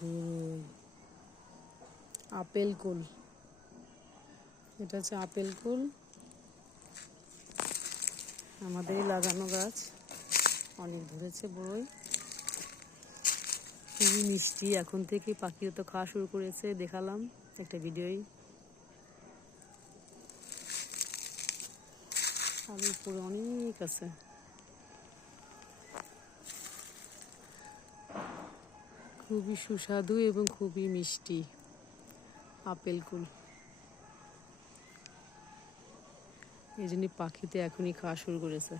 বড়ই, আপেল কুল, এটা হচ্ছে আপেল কুল, আমাদেরই লাগানো গাছ, অনেক ধরেছে বড়ই, খুবই মিষ্টি। এখন থেকে পাখিও তো খাওয়া শুরু করেছে, দেখালাম একটা ভিডিওই। আর উপরে অনেক আছে, খুবই সুস্বাদু এবং খুবই মিষ্টি আপেল কুল। এই জন্য পাখিতে এখনই খাওয়া শুরু করেছে।